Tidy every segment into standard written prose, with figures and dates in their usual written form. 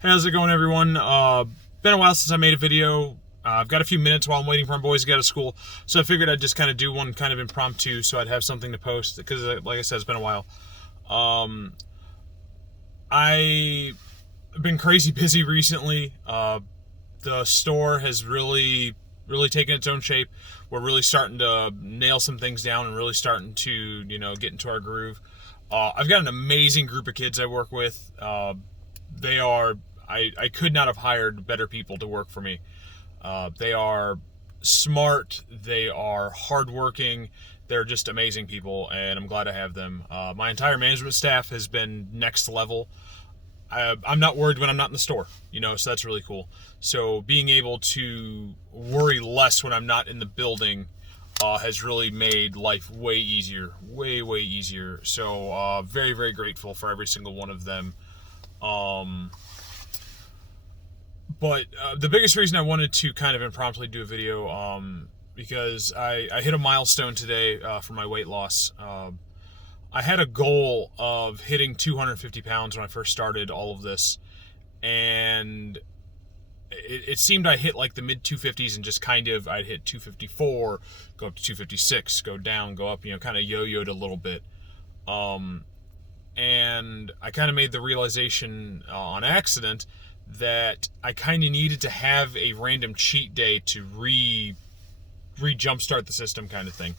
Hey, how's it going, everyone? Been a while since I made a video. I've got a few minutes while I'm waiting for my boys to get out of school, so I figured I'd just kind of do one kind of impromptu so I'd have something to post because, like I said, it's been a while. Um, I've been crazy busy recently. The store has really taken its own shape. We're really starting to nail some things down and really starting to, get into our groove. I've got an amazing group of kids I work with. They are I could not have hired better people to work for me. They are smart. They are hardworking. They're just amazing people, and I'm glad to have them. My entire management staff has been next level. I'm not worried when I'm not in the store, so that's really cool. So being able to worry less when I'm not in the building has really made life way easier, way easier. So very, very grateful for every single one of them. But the biggest reason I wanted to kind of impromptu do a video, because I hit a milestone today for my weight loss. I had a goal of hitting 250 pounds when I first started all of this, and it seemed I hit like the mid 250s and just kind of I'd hit 254, go up to 256, go down, go up, kind of yo-yoed a little bit. And I kind of made the realization on accident that I kind of needed to have a random cheat day to jumpstart the system kind of thing.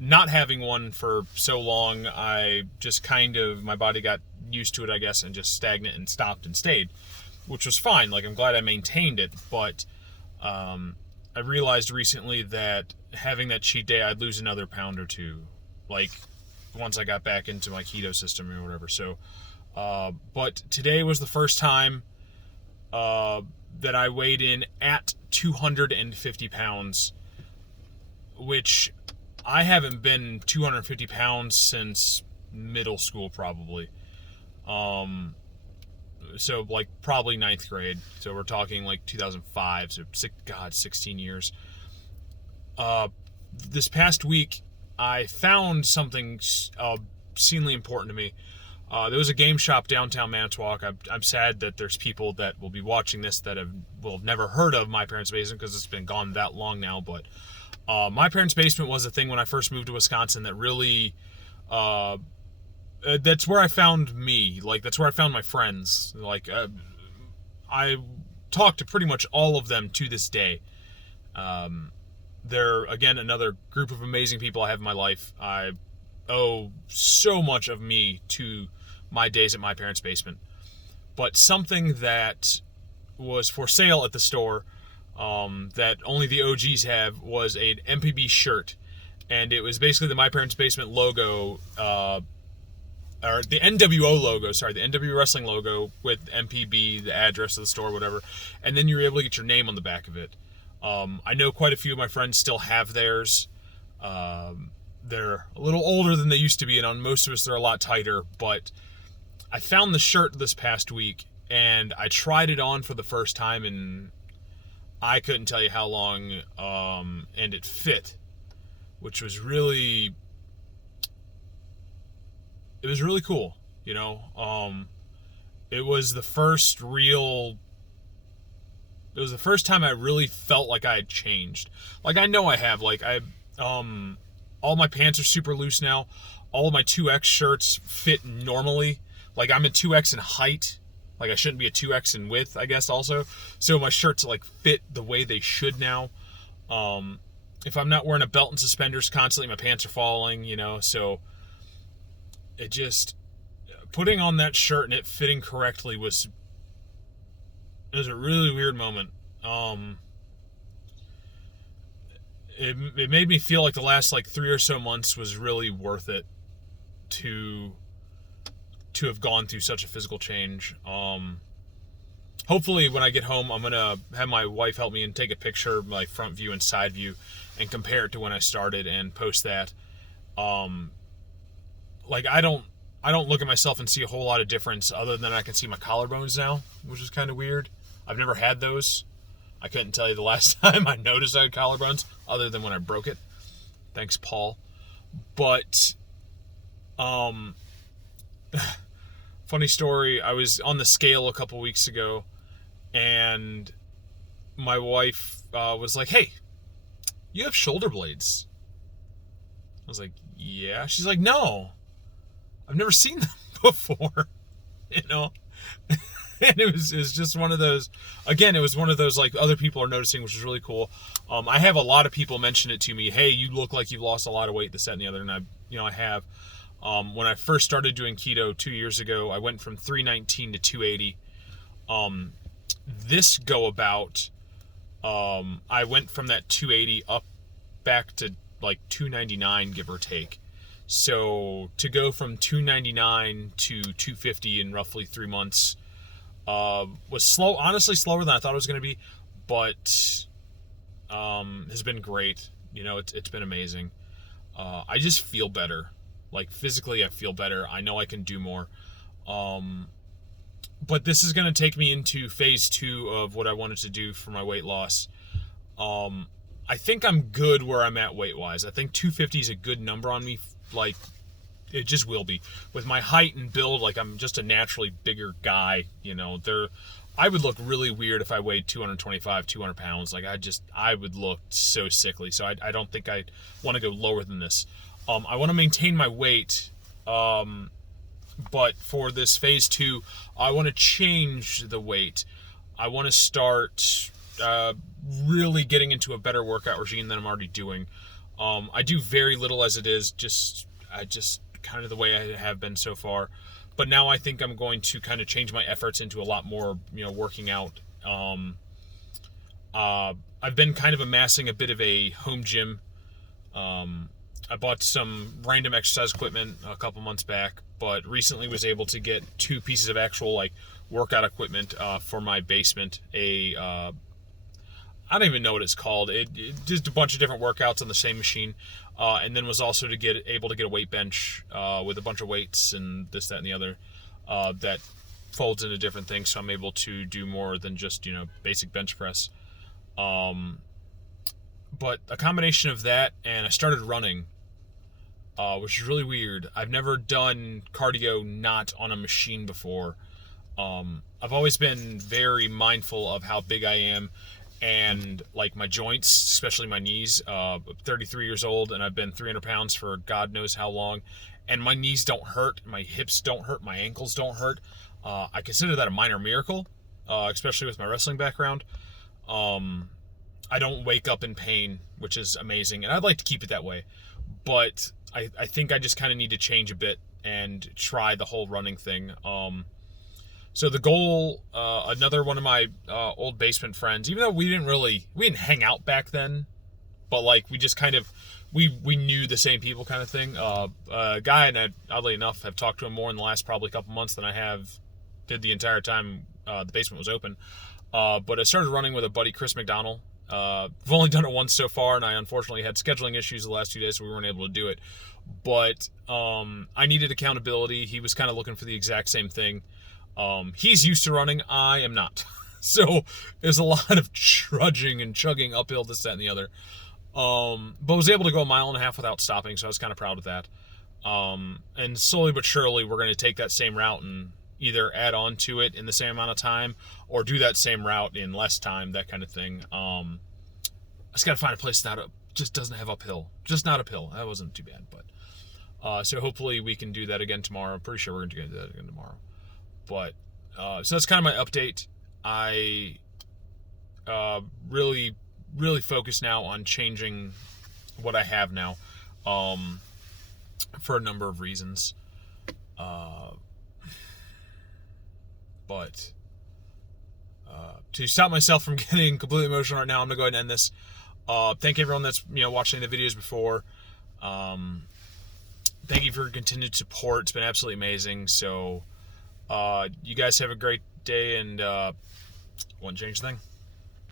Not having one for so long, I just kind of, my body got used to it, I guess, and just stagnant and stopped and stayed, which was fine. Like, I'm glad I maintained it, but I realized recently that having that cheat day, I'd lose another pound or two, like, once I got back into my keto system or whatever. So, but today was the first time that I weighed in at 250 pounds, which I haven't been 250 pounds since middle school, probably. So like probably ninth grade. So we're talking like 2005. So 16 years. This past week, I found something obscenely important to me. There was a game shop downtown Manitowoc. I'm sad that there's people that will be watching this that will have never heard of My Parents' Basement because it's been gone that long now. But My Parents' Basement was a thing when I first moved to Wisconsin that really, that's where I found me. Like, that's where I found my friends. Like, I talk to pretty much all of them to this day. They're, again, another group of amazing people I have in my life. I owe so much of me to my days at My Parents' Basement. But something that was for sale at the store, that only the OGs have, was an MPB shirt. And it was basically the My Parents' Basement logo, or the NWO logo, sorry, the NWO Wrestling logo with MPB, the address of the store, whatever. And then you were able to get your name on the back of it. I know quite a few of my friends still have theirs. They're a little older than they used to be, and on most of us they're a lot tighter, but I found the shirt this past week, and I tried it on for the first time, and I couldn't tell you how long, and it fit, which was really, it was really cool, it was the first time I really felt like I had changed. Like, I know I have, like, all my pants are super loose now. All of my 2X shirts fit normally. Like, I'm a 2X in height. Like, I shouldn't be a 2X in width, I guess, also. So my shirts, like, fit the way they should now. If I'm not wearing a belt and suspenders constantly, my pants are falling, So it just, putting on that shirt and it fitting correctly was a really weird moment. It made me feel like the last 3 or so months was really worth it to have gone through such a physical change. Hopefully when I get home, I'm gonna have my wife help me and take a picture of my front view and side view and compare it to when I started and post that. I don't look at myself and see a whole lot of difference other than I can see my collarbones now, which is kind of weird. I've never had those. I couldn't tell you the last time I noticed I had collarbones, other than when I broke it. Thanks, Paul. But Funny story, I was on the scale a couple weeks ago, and my wife was like, "Hey, you have shoulder blades." I was like, "Yeah." She's like, "No, I've never seen them before." you know and it was just one of those, again, it was one of those, like, other people are noticing, which is really cool. I have a lot of people mention it to me. Hey, you look like you've lost a lot of weight, this, that, and the other. And I have. When I first started doing keto 2 years ago, I went from 319 to 280. This go about, I went from that 280 up back to like 299, give or take. So to go from 299 to 250 in roughly 3 months was slow, honestly slower than I thought it was going to be, but has been great. It's been amazing. I just feel better. Like, physically, I feel better. I know I can do more. But this is going to take me into phase 2 of what I wanted to do for my weight loss. I think I'm good where I'm at weight-wise. I think 250 is a good number on me. Like, it just will be. With my height and build, like, I'm just a naturally bigger guy. I would look really weird if I weighed 225, 200 pounds. Like, I would look so sickly. So I don't think I want to go lower than this. I want to maintain my weight, but for this phase 2, I want to change the weight. I want to start really getting into a better workout regime than I'm already doing. I do very little as it is, just kind of the way I have been so far. But now I think I'm going to kind of change my efforts into a lot more, working out. I've been kind of amassing a bit of a home gym. I bought some random exercise equipment a couple months back, but recently was able to get 2 pieces of actual, like, workout equipment for my basement. I don't even know what it's called. It just a bunch of different workouts on the same machine, and then was also able to get a weight bench with a bunch of weights and this, that, and the other that folds into different things. So I'm able to do more than just basic bench press. But a combination of that, and I started running, which is really weird. I've never done cardio not on a machine before. I've always been very mindful of how big I am and, like, my joints, especially my knees. I'm 33 years old, and I've been 300 pounds for God knows how long. And my knees don't hurt, my hips don't hurt, my ankles don't hurt. I consider that a minor miracle, especially with my wrestling background. I don't wake up in pain, which is amazing, and I'd like to keep it that way. But I think I just kind of need to change a bit and try the whole running thing. So the goal, another one of my old basement friends, even though we didn't hang out back then, but, like, we just kind of, we knew the same people kind of thing. A guy, and I, oddly enough, have talked to him more in the last probably couple months than I did the entire time the basement was open. But I started running with a buddy, Chris McDonald. I've only done it once so far, and I unfortunately had scheduling issues the last 2 days, so we weren't able to do it. But I needed accountability. He was kind of looking for the exact same thing. He's used to running. I am not. So there's a lot of trudging and chugging uphill, this, that, and the other. But was able to go 1.5 miles without stopping, so I was kind of proud of that. And slowly but surely, we're going to take that same route and either add on to it in the same amount of time or do that same route in less time, that kind of thing. I just got to find a place that just doesn't have uphill. Just not uphill. That wasn't too bad. But so hopefully we can do that again tomorrow. I'm pretty sure we're going to do that again tomorrow. But so that's kind of my update. I really focus now on changing what I have now for a number of reasons. But to stop myself from getting completely emotional right now, I'm going to go ahead and end this. Thank everyone that's watching the videos before. Thank you for your continued support. It's been absolutely amazing. So you guys have a great day, and won't change a thing.